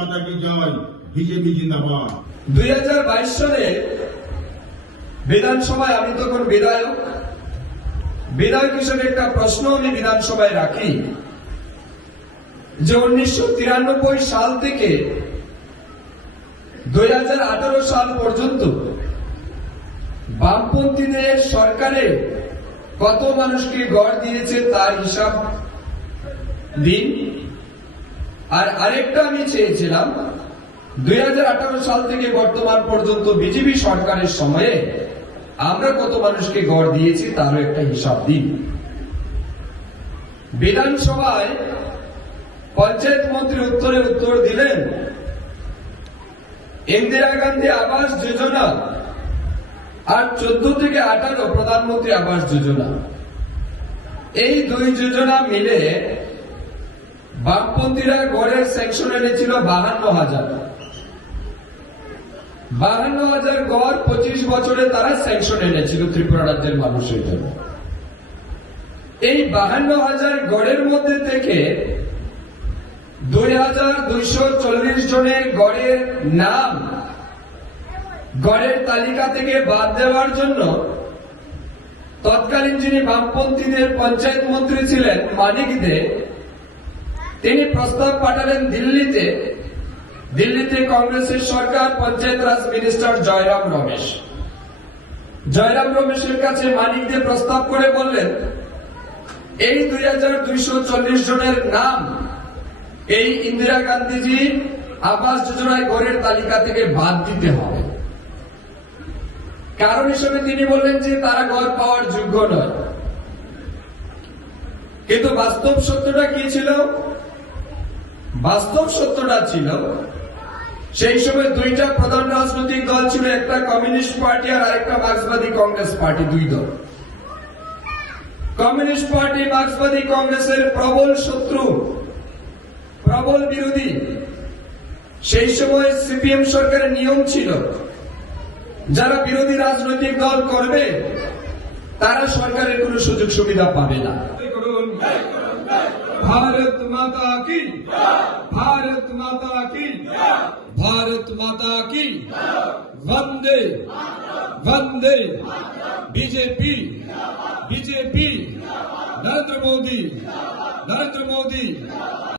মাতা কি জয়, বিজেপি জিন্দাবাদ। 2022 সালে বিধানসভায় আমি তখন বিধায়ক হিসেবে একটা প্রশ্ন আমি বিধানসভায় রাখি যে 1993 সাল থেকে 2018 সাল পর্যন্ত বামপন্থীদের সরকারে কত মানুষকে গড় দিয়েছে তার হিসাব দিন। আর আরেকটা আমি চেয়েছিলাম 2018 সাল থেকে বর্তমান পর্যন্ত বিজেপি সরকারের সময়ে আমরা কত মানুষকে গড় দিয়েছি তারও একটা হিসাব দিন। বিধানসভায় পঞ্চায়েত মন্ত্রী উত্তর দিলেন ইন্দিরা গান্ধী আবাস যোজনা আর 14 থেকে 18 প্রধানমন্ত্রী আবাস যোজনা, এই দুই যোজনা মিলে বামপন্থীরা গড়ের স্যাংশন এনেছিল 52,000 গড় 25 বছরে তারা স্যাংশন এনেছিল ত্রিপুরা রাজ্যের মানুষের জন্য। এই 52,000 গড়ের মধ্যে থেকে 2,240 জনের গড়ের নাম গড়ের তালিকা থেকে বাদ দেওয়ার জন্য তৎকালীন যিনি বামপন্থীদের পঞ্চায়েত মন্ত্রী ছিলেন মানিক দে, তিনি প্রস্তাব পাঠালেন দিল্লিতে কংগ্রেসের সরকার, পঞ্চায়েত রাজ মিনিস্টার জয়রাম রমেশের কাছে মানিক দে প্রস্তাব করে বললেন এই 2,240 জনের নাম এই ইন্দিরা গান্ধীজি আবাস যোজনায় ঘরের তালিকা থেকে বাদ দিতে হবে। কারণ হিসেবে তিনি বললেন যে তারা ঘর পাওয়ার যোগ্য নয়। কিন্তু বাস্তব সত্যটা কি ছিল? বাস্তব সত্যটা ছিল সেই সময় দুইটা প্রধান রাজনৈতিক দল ছিল, একটা কমিউনিস্ট পার্টি আর আরেকটা মার্ক্সবাদী কংগ্রেস পার্টি, দুই দল। কমিউনিস্ট পার্টি মার্ক্সবাদী কংগ্রেসের প্রবল শত্রু, প্রবল বিরোধী। সেই সময় সিপিএম সরকারের নিয়ম ছিল যারা বিরোধী রাজনৈতিক দল করবে তারা সরকারের কোন সুযোগ সুবিধা পাবে না। ভারত মাতা কি, ভারত মাতা কি, ভারত মাতা কি, বন্দে বন্দে বিজেপি, বিজেপি, নরেন্দ্র মোদী,